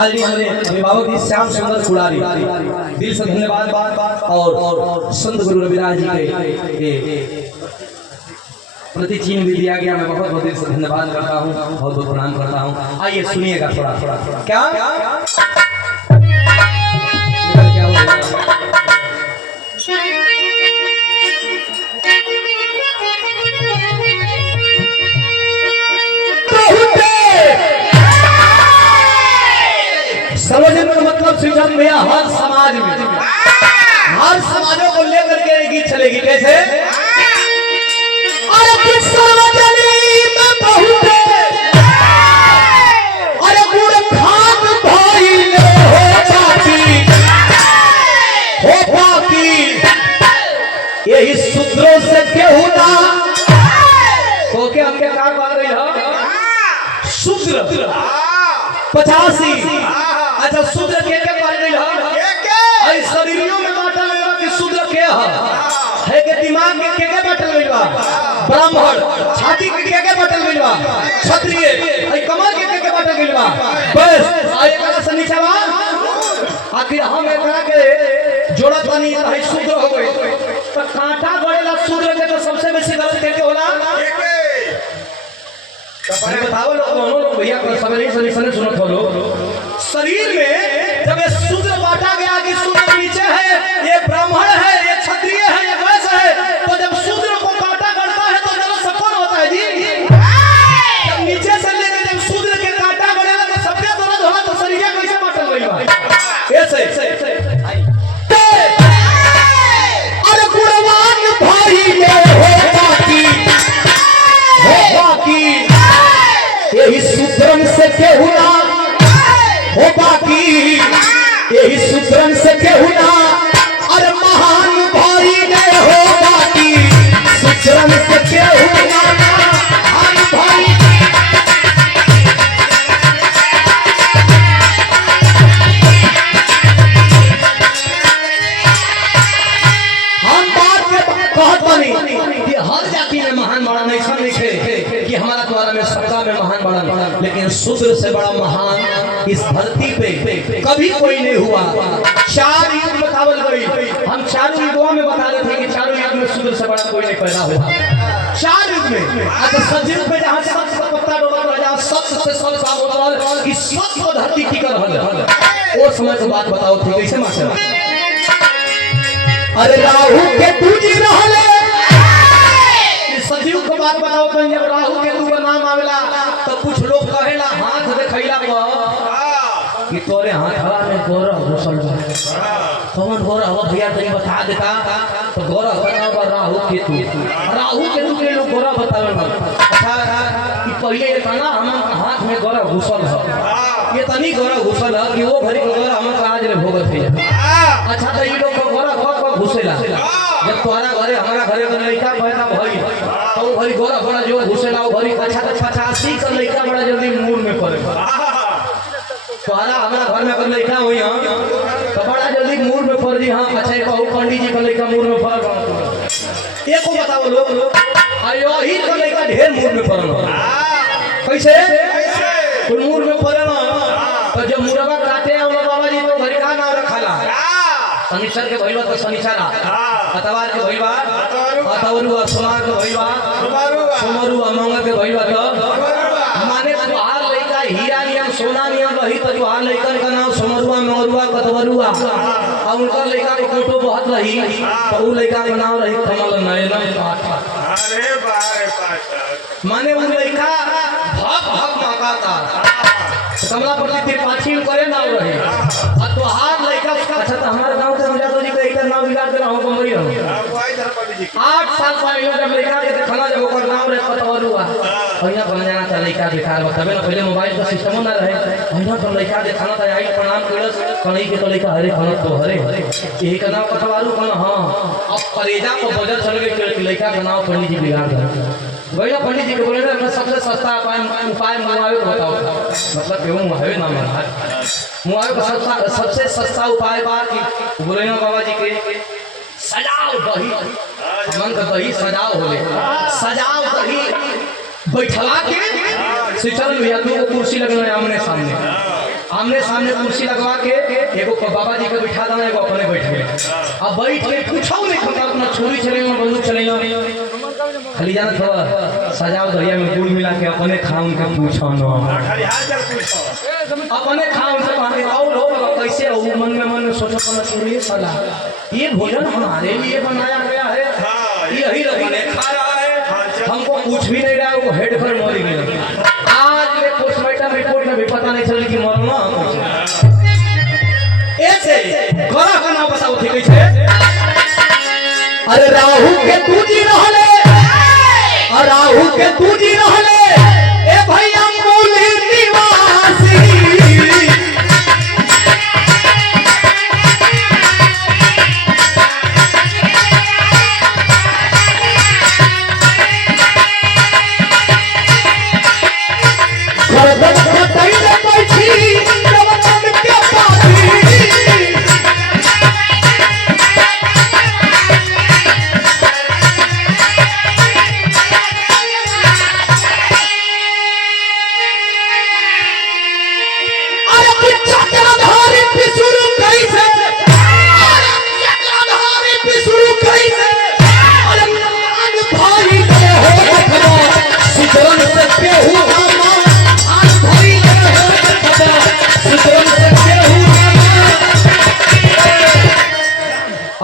अभिभावक जी श्याम सुंदर कुड़ारी दिल से धन्यवाद और संत गुरु रविदास जी के प्रति चिन्ह भी दिया गया। मैं बहुत बहुत दिल से धन्यवाद करता हूँ, बहुत बहुत प्रणाम करता हूँ। आइए सुनिएगा थोड़ा थोड़ा क्या समझने का मतलब सिंचन भैया हर समाज में हर समाजों को लेकर के एक गीत चलेगी। कैसे? अरे किस सार्वजनिक में बहुत अरे गुड़ खान भाई ने हो बाकी यही सूत्रों से क्यों ना तो क्या हमके काम कर रही हो सूत्र 85। अच्छा शूद्र के बात नहीं है आई शरीरियों में बांटल गइल कि शूद्र के है के दिमाग के बांटल गइल बा, ब्राह्मण छाती के बांटल गइल बा, क्षत्रिय आई कमर के बांटल गइल बा। बस आई एकरा से नीचे बा आखिर हम एकरा के जोड़त बानी है शूद्र हो गई तो कांटा गड़ेला शूद्र के तो सबसे बेसी गलत के होला अरे बताओ लोग भैया सवेरे से सुनत हो लोग शरीर में जब ये शूद्र बांटा गया कि शूद्र नीचे है, ये ब्राह्मण है, ये क्षत्रिय है, ये वैश्य है, तो जब शूद्र को कांटा गड़ता है तो जरा सफल होता है जी। जब नीचे से लेकर जब शूद्र के कांटा गड़ेगा तो सबके दर्द होला तो शरीर कैसे बांटल गइल बा ऐसे अरे गुणवान भाई में हो बाकी यही सूत्रन से केहू ना हो बाकी यही सूत्रन से केहू ना अरे महान भाई ने हो बाकी सूत्रन से केहू ना महान भाई। हम बात में कहत बानी कि हर जाति में महान बड़ा नहीं समझे कि हमारा द्वारा में सबका में महान बड़ा, लेकिन शूद्र से बड़ा महान इस धरती पे कभी कोई नहीं हुआ। 4 युग बतावल गई, हम चारों युगों में बता रहे थे कि चारों युग में शूद्र से बड़ा कोई नहीं पैदा हुआ 4 युग में। अच्छा सतयुग में जहाँ सत्य का पत्ता डोला था, जहाँ सत्य से सब साफ होता है कि सत्य को धरती टिकर रहल वो समय की बात बताओ थी कैसे मास्टर? अरे राहु के पूजी रहले सतयुग की बात बताओ तो जब राहु केतु का नाम आवेला तो कुछ लोग कहेला हाथ देखैला कि तोरे हाथवा में गोरा घुसल बा। कौन गोरा हो भैया तनी बता देता तो गोरा बनावा राहु केतु के लोग गोरा बतावे ना। अच्छा कि पहले ये कहना हम हाथ में गोरा घुसल है, ये तनी गोरा घुसल है कि वो घड़ी गोरा हम आज रे भोगत है। अच्छा तो ये लोग को गोरा को घुसेला जब तुम्हारा घरे हमारा घरे का लड़का पैदा भई तो भरी गोरा बड़ा जो घुसेला वो भरी अच्छा तो 85 का लड़का बड़ा जल्दी मूल में पड़े। तुम्हारा हमारा घर में अगर लड़का हुई तो बड़ा जल्दी मूल में पड़ जी। हाँ अच्छा कहू पंडित जी का लड़का मूल में पड़ एक को बताओ लोग आयो ही का लड़का ढेर मूल में पड़ल कैसे कोई मूल में पड़े ना तो जब मुरवा काटे वाला बाबा जी तो घर का नाम रखाला शनिचर के भइलबा तो शनिचरा, अतवार के भइलबा अतवरुआ, सोमवार के भइलबा सोमरुआ, मंगल के भइलबा तो माने तुहार लइका हीरा नियम सोना नियम रही तो तुहार लइकन का नाम सोमरुआ, मंगरुआ, कतवरुआ और उनका लइका के फोटो बहुत रही तो उ लइका का नाम रही कमल नयन पाठा। अरे बाप माने उ लइका भक मांगाता कमला पट्टी त्रिपाठी करे नाम रहे और तुहार लइका अच्छा तो हमारे गांव के मुझे जी का नाम बिगाड़ देना हो बम्बई हो 8 साल पहले जब लइका के देखला जब ओकर नाम रे कतवरुआ पहिना बन जाना था लइका बेकार बताबे ना पहले मोबाइल का सिस्टम ना रहे पहिना तो लइका देखला था आई प्रणाम करस कहीं के तो लइका हरे खाना तो हरे यही का नाम कतवरु कौन। हां अब कलेजा को बजट चल गई कि लइका का नाम पंडित जी बिगाड़ दिया भैया पंडित जी के बोले ना सबसे सस्ता उपाय मुआवे को बताओ मतलब क्यों मुआवे ना मुआवे का सबसे सस्ता उपाय बा कि बोले ना बाबा जी के सजाओ दही मन का दही सजाओ होले सजाओ दही बैठला के सिचल भैया दो कुर्सी लगना है आमने सामने आमने सामने कुर्सी लगवा के एगो बाबा जी के बिठा देना, एगो अपने बैठ गए। अब बैठ के पूछो नहीं हम अपना छुरी चले बंदूक चले खाली जाना थोड़ा सजाओ दरिया में गुड़ मिला के अपने खाऊं का पूछो ना, अपने खाऊं से पानी और लोग कैसे हो मन में सोचो अपना छुरी साला ये भोजन हमारे लिए बनाया गया है, यही रखने खा रहा है, हमको कुछ भी नहीं रहा, वो हेड पर मर गया। आज में पोस्टमार्टम रिपोर्ट में भी पता नहीं चली कि मरना ऐसे गला का नाम बताओ ठीक है। अरे राहु के दूजी रहले, राहु के दूजी रहले ए भैया मूल निवासी,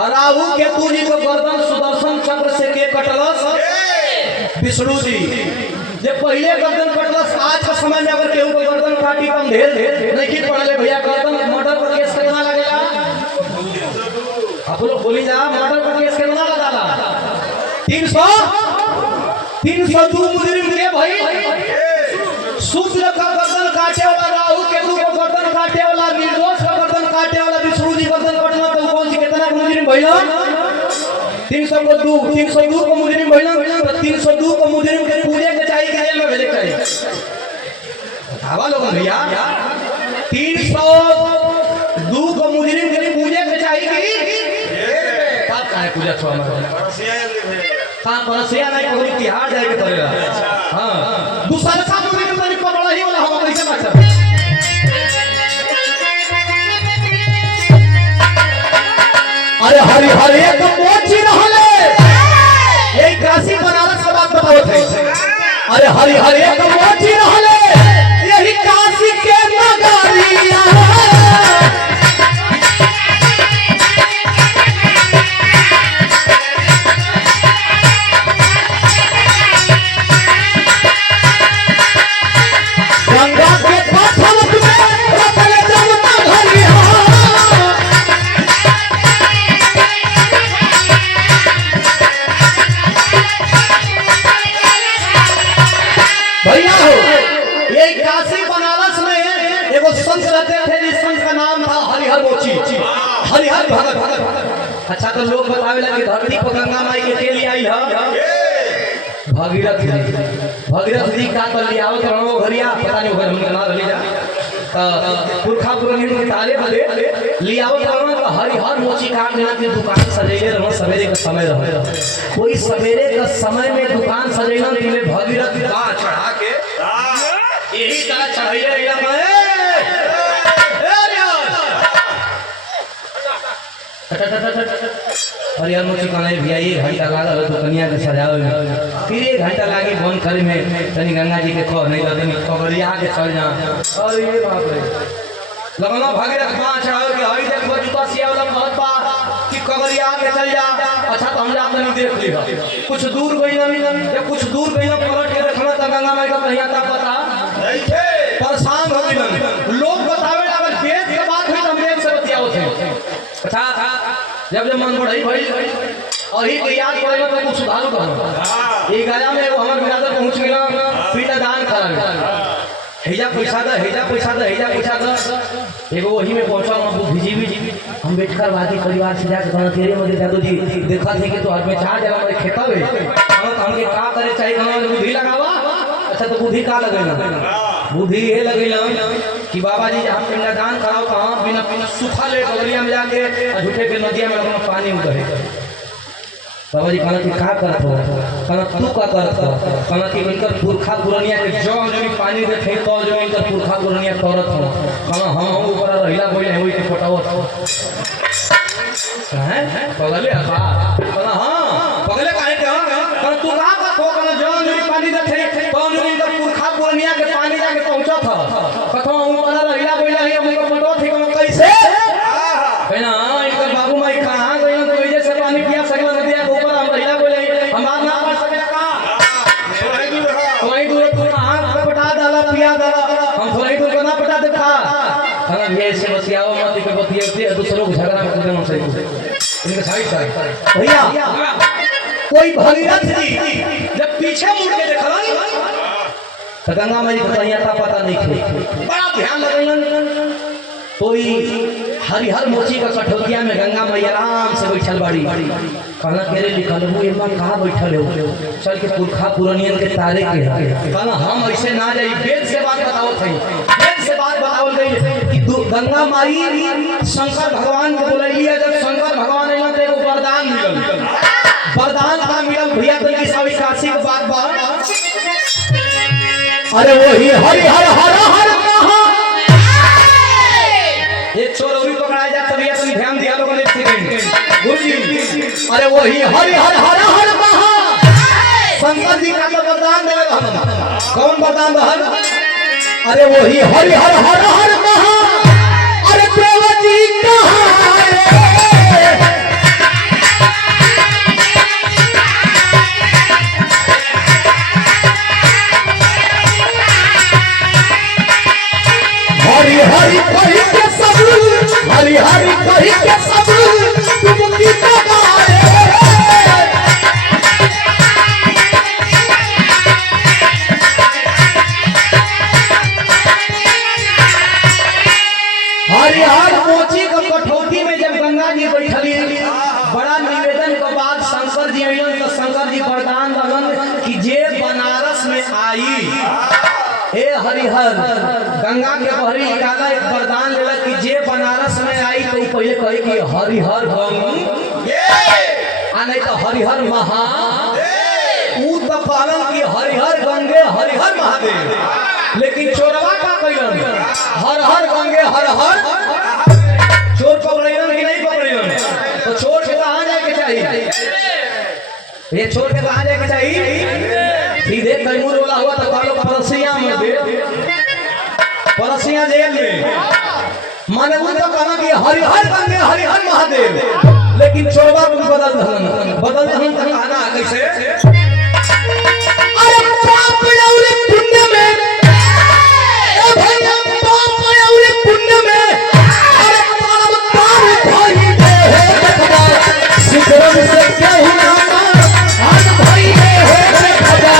राहु केतु जी को गर्दन सुदर्शन चक्र से के कटलस विष्णु जी जे पहले गर्दन कटलस। आज के समय में अगर केहू को गर्दन काटी कम ढेर नहीं पड़ले भैया, गर्दन मर्डर पर केस कितना लगेगा आप लोग बोली जा, मर्डर पर केस कितना लगाला 302 मुजरिम के भाई शूद्र का गर्दन काटे वाला, राहु केतु को गर्दन काटे वाला, निर्दोष का गर्दन काटे वाला विष्णु जी गर्दन कटना तो कौन सी कितना मुजरिम भइला 302 को मुजरिम भइला। 302 को मुजरिम के पूजे के चाहिए कि जेल में भेजे चाहिए हवा लोग भैया 302 को मुजरिम के पूजे के चाहिए कि बात काहे पूजा छो हां परसिया नहीं कोई तिहाड़ जाए के पड़ेगा। हां दूसरा का मुजरिम तनी पकड़ा ही वाला हम कैसे बच अरे हरि हरि एक मोची रहले यही काशी बनारस का बात बताओ थे। अरे हरि हरि एक मोची रहले यही काशी के नगरिया, गंगा के पत्थर में रखले जमुना घरिया, भैया हो ये काशी बनारस में एगो संत रहते थे जिस संत का नाम था हरिहर मोची, हरिहर भगत। अच्छा तो लोग बतावे लगे धरती पर गंगा माई के तेल आई है भगीरथ जी का कर लिया आवत रणो घरिया पता नहीं घर में ना रली जा पुरखा पुरनी के ताले भले लियावत रणो तो हरिहर मोची का देना के दुकान सजेले रहो सवेरे का समय रहो, कोई सवेरे का समय में दुकान सजेला के लिए भगीरथ का चढ़ा के यही तरह चढ़ाइले रहिला मैं और यार मुझे कहना है भैया 1 घंटा लागल तो कन्या के सजावे में, फिर 1 घंटा लागे बंद करे में तनी गंगा जी के कह नहीं लगे कगरिया के चल जा। और ये बाप रे लगना भगीरथ मां चढ़ावे के हई देख जूता सिया वाला कहत बा कि कगरिया के चल जा। अच्छा तो हम जा तनी देख लीहा कुछ दूर गई नहीं या कुछ दूर गई ना पलट के देखना त गंगा माई का कहिया ता पता नहीं थे परेशान हो गई। लोग बतावे अगर वेद के बात हुई तो हम वेद से बतियाओ थे। अच्छा जब मन बढ़ई भई और ही के याद पड़ेगा तो कुछ सुधार करो। ये गया में वो हमर बिरादर पहुंच गेला पिता दान करावे हेजा पैसा दा एगो वही में पहुंचा हम भिजी हम बैठकर बाकी परिवार से जाकर कहना तेरे मध्य जादू जी देखा थे कि तो हाथ में चार जगह हमारे खेता है हमके का करे चाहिए हमारे बुद्धि लगावा। अच्छा तो बुद्धि का लगेगा बुद्धि ये लगेला कि बाबा जी हम पिंडदान कराओ कहाँ बिना सूखा ले बगलिया में जाके झूठे के नदिया में अपना पानी उतरे बाबा जी कहना कि का करत हो, कहना तू का करत हो, कहना कि इनकर पुरखा पुरनिया के जो जमी पानी दे थे तो जो इनकर पुरखा पुरनिया करत हो, कहना हम ऊपर रहिला बोले होई के पटावत हैं पगले बा, कहना हां पगले काहे के कहना तू का करत हो, कहना जो जमी पानी दे थे तो जो इनकर पुरखा पुरनिया के पानी जाके पहुंचत हो, कहना ऊपर रहिला बोले हम के पटावत थी, कहना कैसे कहना इनकर बाबू माई कहां गई तो वजह से पानी पिया सकला नदिया के ऊपर हम रहिला बोले हमार ना पड़ सकेला का थोड़ी दूर तू हाथ पे पटा डाला पिया डाला हम थोड़ी दूर ना पटा दे खा खाना भी ऐसे बतियाओ मत के बतियाते दूसरे लोग झगड़ा मत देना सही इनके साइड साइड भैया कोई भगीरथ जी जब पीछे मुड़ के देखलन तो गंगा माई का यहाँ पता नहीं थे बड़ा ध्यान लगलन कोई हरिहर मोची का कठौतिया में गंगा मैया आराम से बैठल बाड़ी कहना केरे लिखल हूँ एक बार कहाँ बैठल हो चल के पुरखा पुरनियन के तारे के कहना हम ऐसे ना जाई वेद से बात बताओ थे वेद से बात बताओ गई कि गंगा माई शंकर भगवान के बुलैली जब शंकर भगवान अइलन तो एगो वरदान मिलल वरदान का मिलल भैया तो की सब काशी के बात बा अरे वही हरिहर हर हर कहा एक चोर और पकड़ा जाता भैया तुम ध्यान दिया लोगों ने एक सेकंड गुरुजी अरे वही हरि हर हर हर महा शंकर जी का वरदान देवे कौन वरदान रहल अरे वही हरि हर हर हर महा अरे देव जी कहां हरि हरि कहि के सब हरि हरि कहि के सब तुम की कमाए हरि हर मोची के कठौती में जब गंगा जी बैठली बड़ा निवेदन के बाद शंकर जी अइलन तो शंकर जी वरदान दलन कि जे बनारस में आई हे हरिहर गंगा के बहरी निकाला एक वरदान लेला कि जे बनारस में आई तो पहले कहे कि हरिहर गंगा आ नहीं तो हरिहर महा ऊ तो कहलन कि हरिहर गंगे हरिहर महादेव लेकिन चोरवा का कइलन हर हर गंगे हर हर चोर पकड़लन कि नहीं पकड़लन तो चोर के कहां जाए के चाहिए ये चोर के कहां जाए के चाहिए सीधे कैमूर वाला हुआ तो कालो परसिया में दे परसिया जेल में माने वो तो कहना कि हरिहर गंगे हरिहर महादेव लेकिन चोरवा को बदल दहन तो कहना कैसे अरे पाप और पुण्य में ओ भैया पाप और पुण्य में अरे परम पाप भाई दे है खबा सिकरम से केहू ना आज भाई दे है खबा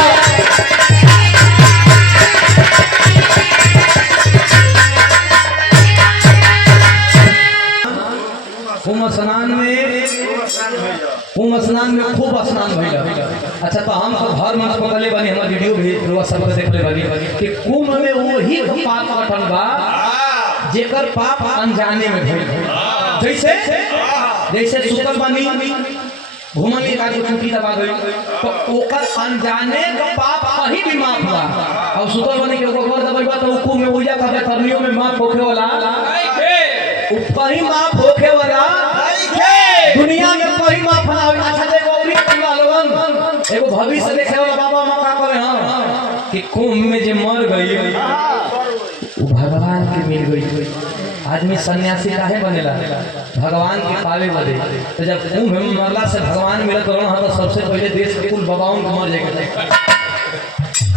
कुंभ स्नान में खूब स्नान भइल अच्छा तो हम हर मन पकड़ले बनी हमर वीडियो भी लोग सब देखले बनी कि कुंभ में वही पाप कटल बा जेकर पाप अनजाने में भइल जैसे जैसे सुकर बनी घुमनी का छुट्टी दबा गई तो ओकर अनजाने का पाप कहीं भी माफ बा और सुकर बनी के ओकर दबाई बा तो कुंभ में उजा का तरनियों में माफ होखे वाला ऊपर ही माफ होखे वाला दुनिया में कोई माफ ना हो अच्छा देखो औरी लोगन एगो भविष्य देखे वाला बाबा मां का करे हां कि कुंभ में जे मर गई वो भगवान के मिल गई आदमी सन्यासी काहे बनेला भगवान के पावे बदे तो जब कुंभ में मरला से भगवान मिलत रहन हम तो सबसे पहले देश के कुल बाबाओं को मर जाएगा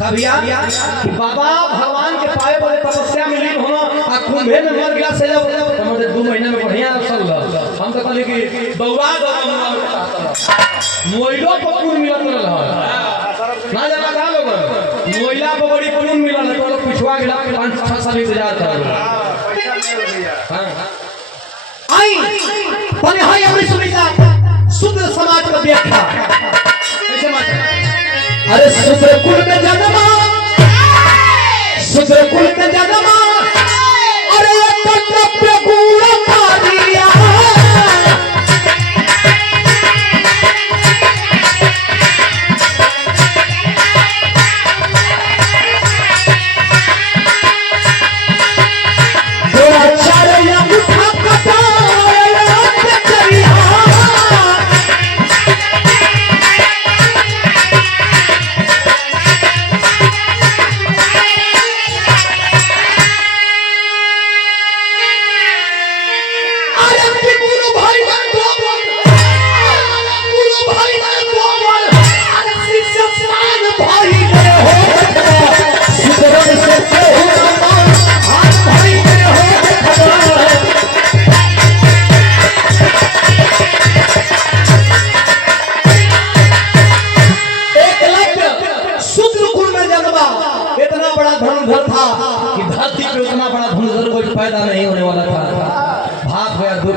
कबिया कि बाबा भगवान के पावे बदे तपस्या में लीन होना आ कुंभे में मर गया से जब हमरे 2 महीना में बढ़िया चल हम तो कहले कि बौआ दो मोइलो पर पुण्य मिलत रहल ना जाना का लोग मोइला पर बड़ी पुण्य मिलल तो लोग पिछवा गेला 5-6 साल इंतजार कर हां आई बने हाय हमरे सुनिता शुद्ध समाज का व्याख्या कैसे मत अरे शूद्र कुल में जन्मा शूद्र कुल में जन्मा अरे ये कर्तव्य पूरा कर दिया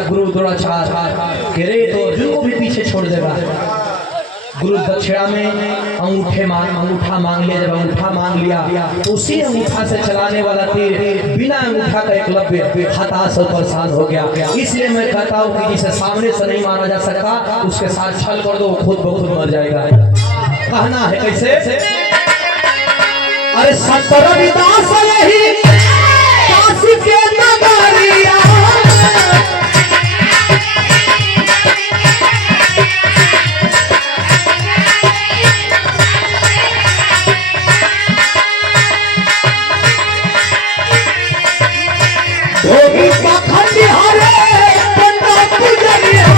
गुरु द्रोणाचार्य कह रहे तो अर्जुन को भी पीछे छोड़ देगा। गुरु दक्षिणा में अंगूठा मांग लिया। जब अंगूठा मांग लिया तो उसी अंगूठा से चलाने वाला तीर बिना अंगूठा का एकलव्य हताश और परेशान हो गया। इसलिए मैं कहता हूँ कि जिसे सामने से नहीं मारा जा सकता उसके साथ छल कर दो, खुद ब खुद मर जाएगा। कहना है कैसे? अरे संत रविदास यही काशी के नगरिया, भोगी पाखंड हरे पंडा पुजरिया,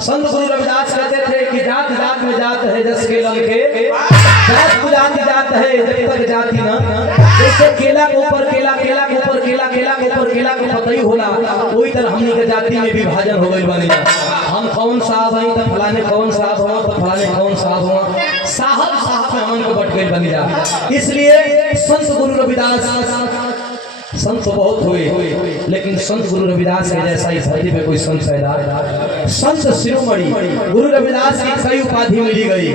संत गुरु रविदास कहते थे कि जात जात में जात है जस के लंके, जात को जाति जात है जब तक जाति ना। जैसे केला के ऊपर केला, केला के ऊपर केला, केला के ऊपर केला के पतई होला, वही तरह हमनी के जाति में विभाजन हो गई बनी। हम कौन साहब हैं तो फलाने कौन साहब हुआ तो फलाने कौन साहब हुआ, साहब साहब में हमन को बट गई बनी जा। इसलिए संत गुरु रविदास, संत तो बहुत हुए लेकिन संत गुरु रविदास के जैसा इस धरती पे कोई संत है। संत शिरोमणि गुरु रविदास की कई उपाधि मिली गई।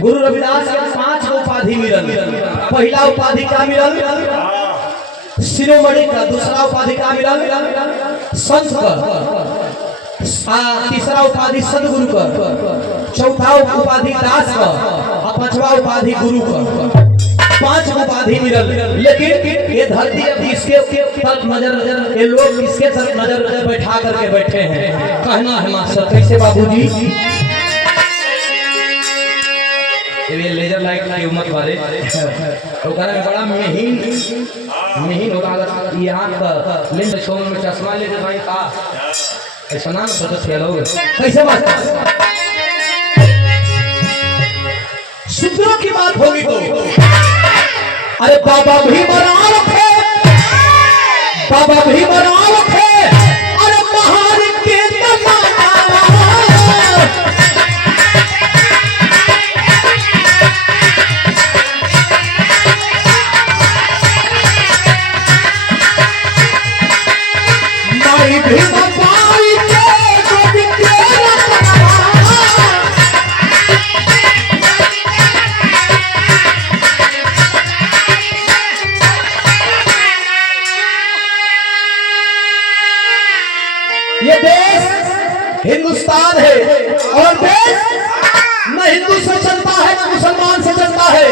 गुरु रविदास के 5 उपाधि मिलन। पहला उपाधि क्या मिलन? शिरोमणि का। दूसरा उपाधि क्या मिलन? संत का। तीसरा उपाधि सदगुरु का। चौथा उपाधि दास का और 5वां उपाधि गुरु का। 5 उपाधि मिलल। लेकिन ये धरती अब इसके तरफ नजर, ये लोग इसके तरफ नजर बैठा करके बैठे हैं। कहना है मास्टर कैसे बाबूजी? ये लेजर लाइट की उम्मत वाले तो कहने में बड़ा महीन होगा। अगर ये आँख का लेंस शोर में चश्मा ले भाई का ऐसा नाम सोचो थे लोग कैसे मास्टर? सूत्रों की बात होगी तो अरे बाबा भीमराव थे, बाबा भीमराव थे, अरे महान के जमाना। माई भीमबाई के गोविंद के ये देश हिंदुस्तान है और देश न हिंदू से चलता है न मुसलमान से चलता है,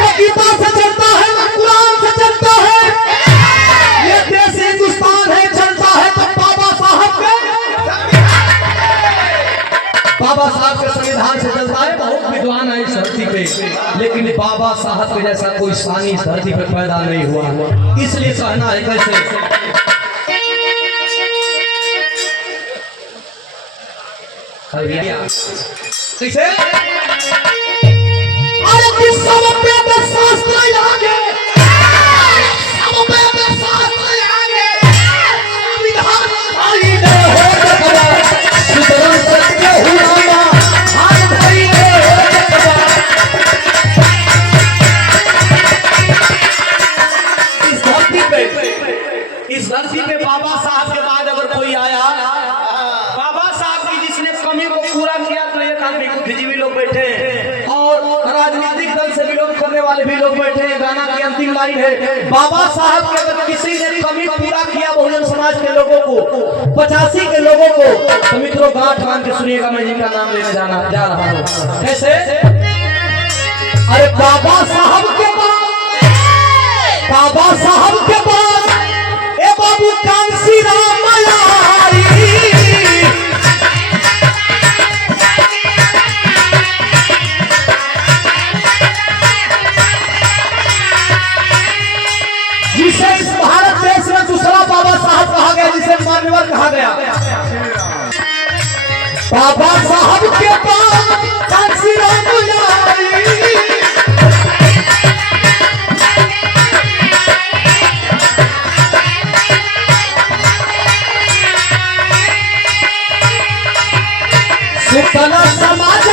न गीता से चलता है न कुरान से चलता है। ये देश हिंदुस्तान है, चलता है तो बाबा साहब के संविधान से चलता है। बहुत विद्वान है इस धरती पे, लेकिन बाबा साहब के जैसा कोई सानी इस धरती पे पैदा नहीं हुआ। इसलिए कहना है कैसे? कैसे? अरे किस सब पे शास्त्र आगे, सब पे शास्त्र आगे, विधान भाई ने हो जगवा, सुतरन सत्य हुआ हाय भाई ने हो जगवा। इस धरती पे बाबा साहब के बाद अगर कोई आया, बाबा साहब की जिसने कमी को पूरा किया तो एक आदमी को भी लोग बैठे और राजनीतिक दल से विरोध करने वाले भी लोग बैठे। गाना की अंतिम लाइन है, बाबा साहब के अगर किसी ने कमी पूरा किया बहुजन समाज के लोगों को, 85 के लोगों को, तो मित्रों गांठ बांध के सुनिएगा, मैं जिनका नाम लेने जा रहा हूँ। कैसे? अरे बाबा साहब के बाद, बाबा साहब के बाद ए बाबू कांसी राम आई। जिसे इस भारत देश में दूसरा बाबा साहब कहा गया, जिसे मान्यवर बाबा साहब के पास कांसी राम आई सुतला समाज